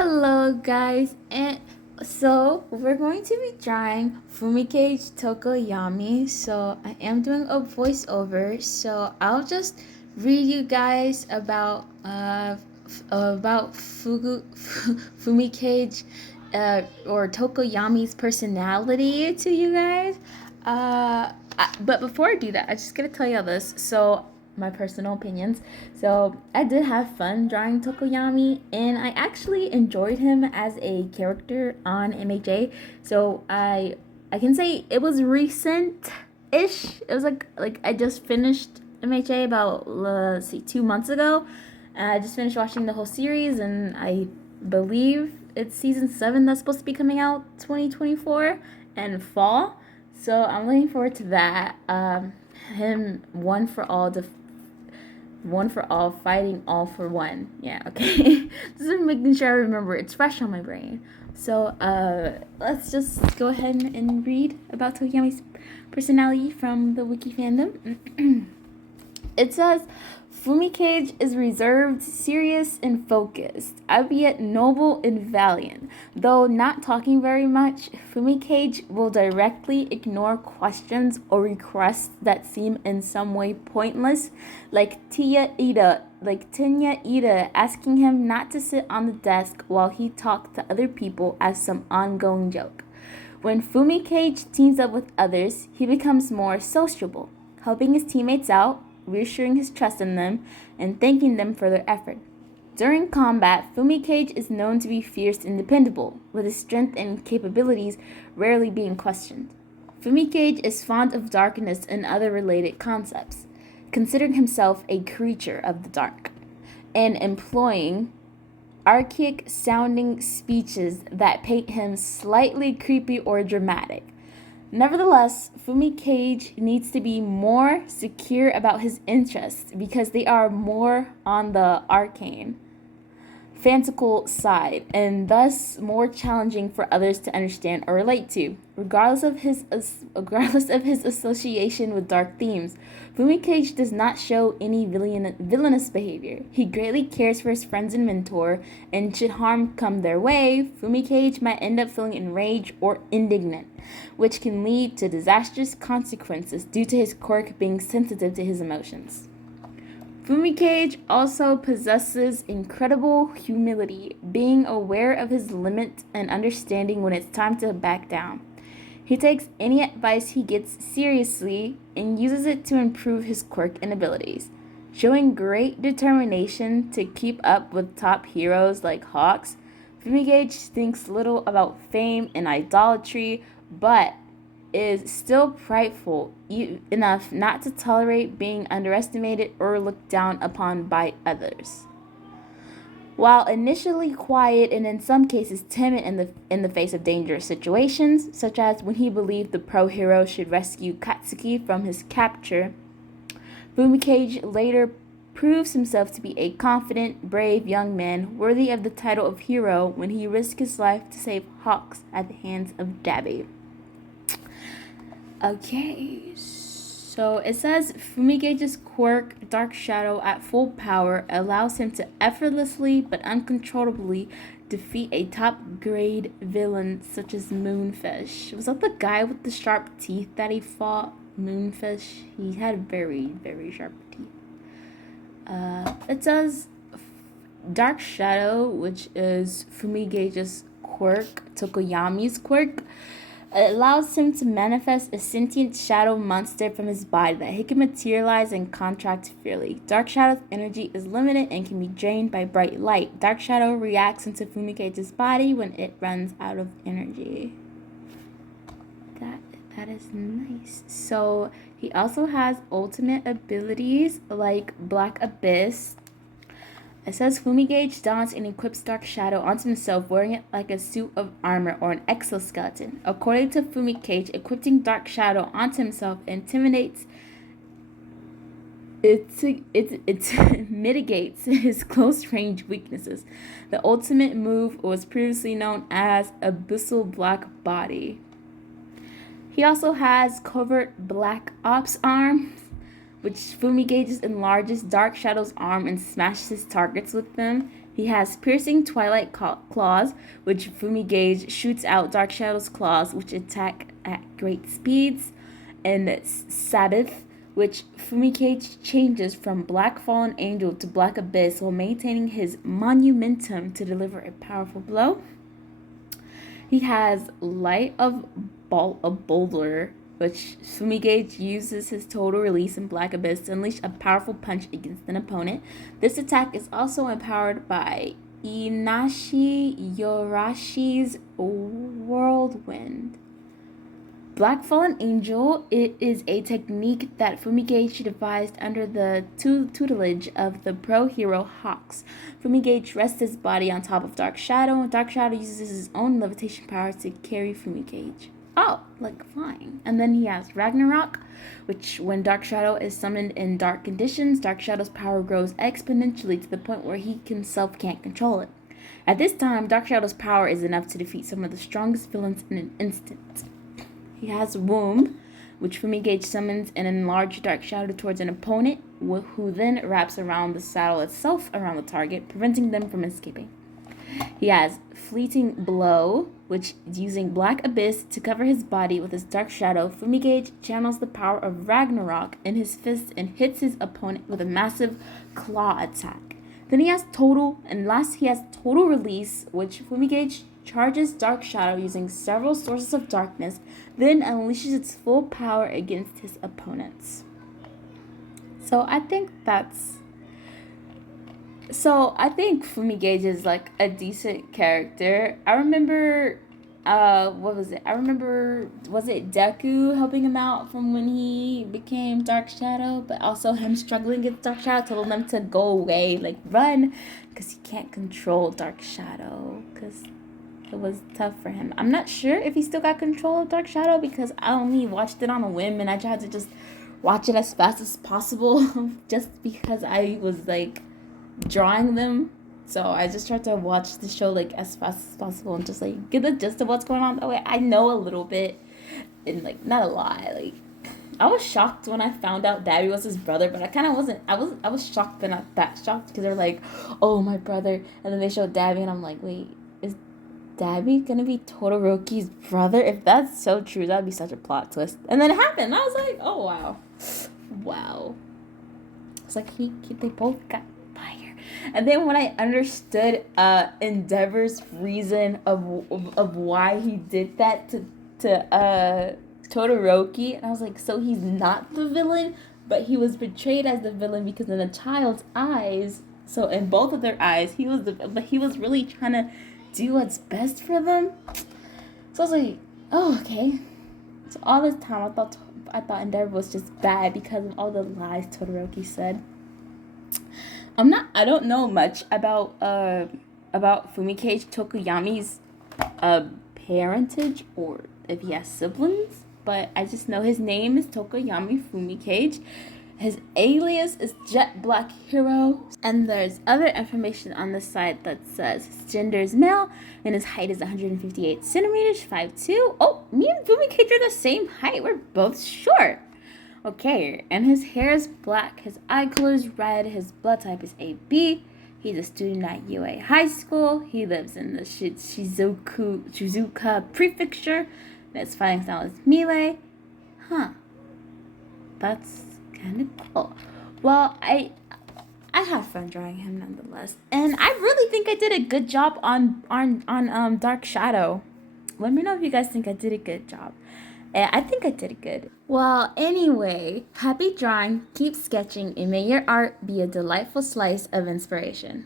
Hello guys, and so we're going to be trying Fumikage Tokoyami. So I am doing a voiceover, so I'll just read you guys about Fumikage or Tokoyami's personality to you guys. But before I do that, I just gotta tell y'all this. So my personal opinions. So I did have fun drawing Tokoyami, and I actually enjoyed him as a character on MHA. So I can say it was recent-ish. It was like I just finished MHA about 2 months ago. I just finished watching the whole series, and I believe it's season 7 that's supposed to be coming out 2024 and fall. So I'm looking forward to that. Him one for all, fighting all for one. Yeah, okay. Just making sure I remember. It's fresh on my brain. So let's just go ahead and read about Tokoyami's personality from the Wiki Fandom. It says, Fumikage is reserved, serious, and focused, albeit noble and valiant. Though not talking very much, Fumikage will directly ignore questions or requests that seem in some way pointless, like Tenya Ida asking him not to sit on the desk while he talked to other people as some ongoing joke. When Fumikage teams up with others, he becomes more sociable, helping his teammates out, reassuring his trust in them, and thanking them for their effort. During combat, Fumikage is known to be fierce and dependable, with his strength and capabilities rarely being questioned. Fumikage is fond of darkness and other related concepts, considering himself a creature of the dark, and employing archaic sounding speeches that paint him slightly creepy or dramatic. Nevertheless, Fumikage needs to be more secure about his interests because they are more on the arcane, fanciful side, and thus more challenging for others to understand or relate to. Regardless of his association with dark themes, Fumikage does not show any villainous behavior. He greatly cares for his friends and mentor, and should harm come their way, Fumikage might end up feeling enraged or indignant, which can lead to disastrous consequences due to his quirk being sensitive to his emotions. Fumikage also possesses incredible humility, being aware of his limits and understanding when it's time to back down. He takes any advice he gets seriously and uses it to improve his quirk and abilities, showing great determination to keep up with top heroes like Hawks. Fumikage thinks little about fame and idolatry, but is still prideful enough not to tolerate being underestimated or looked down upon by others. While initially quiet and in some cases timid in the face of dangerous situations, such as when he believed the pro hero should rescue Katsuki from his capture, Fumikage later proves himself to be a confident, brave young man worthy of the title of hero when he risked his life to save Hawks at the hands of Dabi. Okay, so it says Fumigage's quirk, Dark Shadow, at full power allows him to effortlessly but uncontrollably defeat a top-grade villain such as Moonfish. Was that the guy with the sharp teeth that he fought? Moonfish? He had very, very sharp teeth. It says Dark Shadow, which is Fumigage's quirk, Tokoyami's quirk. It allows him to manifest a sentient shadow monster from his body that he can materialize and contract freely. Dark Shadow's energy is limited and can be drained by bright light. Dark Shadow reacts into Fumikage's body when it runs out of energy. That is nice. So he also has ultimate abilities like Black Abyss. It says Fumikage dons and equips Dark Shadow onto himself, wearing it like a suit of armor or an exoskeleton. According to Fumikage, equipping Dark Shadow onto himself intimidates it mitigates his close-range weaknesses. The ultimate move was previously known as Abyssal Black Body. He also has Covert Black Ops arm, which Fumikage enlarges Dark Shadow's arm and smashes his targets with them. He has piercing twilight claws, which Fumikage shoots out Dark Shadow's claws, which attack at great speeds, and Sabbath, which Fumikage changes from Black Fallen Angel to Black Abyss while maintaining his monumentum to deliver a powerful blow. He has Light of Boulder, which Fumikage uses his total release in Black Abyss to unleash a powerful punch against an opponent. This attack is also empowered by Inashi Yorashi's Whirlwind. Black Fallen Angel, it is a technique that Fumikage devised under the tutelage of the pro hero Hawks. Fumikage rests his body on top of Dark Shadow, and Dark Shadow uses his own levitation power to carry Fumikage. Oh, like flying. And then he has Ragnarok, which when Dark Shadow is summoned in dark conditions, Dark Shadow's power grows exponentially to the point where he himself can't control it. At this time, Dark Shadow's power is enough to defeat some of the strongest villains in an instant. He has Womb, which Fumikage summons an enlarged Dark Shadow towards an opponent, who then wraps around the saddle itself around the target, preventing them from escaping. He has Fleeting Blow, which, using Black Abyss to cover his body with his Dark Shadow, Fumikage channels the power of Ragnarok in his fist and hits his opponent with a massive claw attack. Then he has Total Release, which Fumikage charges Dark Shadow using several sources of darkness, then unleashes its full power against his opponents. So I think Fumikage is like a decent character. I remember was it Deku helping him out from when he became Dark Shadow, but also him struggling against Dark Shadow, told him to go away, like run, because he can't control Dark Shadow, because it was tough for him. I'm not sure if he still got control of Dark Shadow, because I only watched it on a whim, and I tried to just watch it as fast as possible, just because I was like drawing them. So I just tried to watch the show like as fast as possible and just like get the gist of what's going on. That way I know a little bit, and like not a lot. Like I was shocked when I found out Dabby was his brother, but I kind of wasn't. I was shocked, but not that shocked, because they're like, "Oh, my brother," and then they showed Dabby, and I'm like, "Wait, is Dabby gonna be Todoroki's brother?" If that's so true, that'd be such a plot twist. And then it happened. I was like, "Oh wow." It's like they both got fire. And then when I understood Endeavor's reason of why he did that to Todoroki, and I was like, so he's not the villain, but he was portrayed as the villain because in the child's eyes, so in both of their eyes, but he was really trying to do what's best for them. So I was like, oh, okay. So all this time I thought Endeavor was just bad because of all the lies Todoroki said. I don't know much about Fumikage Tokoyami's parentage, or if he has siblings, but I just know his name is Tokoyami Fumikage. His alias is Jet Black Hero, and there's other information on the site that says his gender is male and his height is 158 centimeters, 5'2". Oh, me and Fumikage are the same height. We're both short. Okay, and his hair is black, his eye color is red, his blood type is AB, he's a student at UA High School, he lives in the Shizuoka Prefecture, and his fighting style is melee. That's kind of cool. Well, I had fun drawing him nonetheless, and I really think I did a good job on Dark Shadow. Let me know if you guys think I did a good job. I think I did good. Well, anyway, happy drawing, keep sketching, and may your art be a delightful slice of inspiration.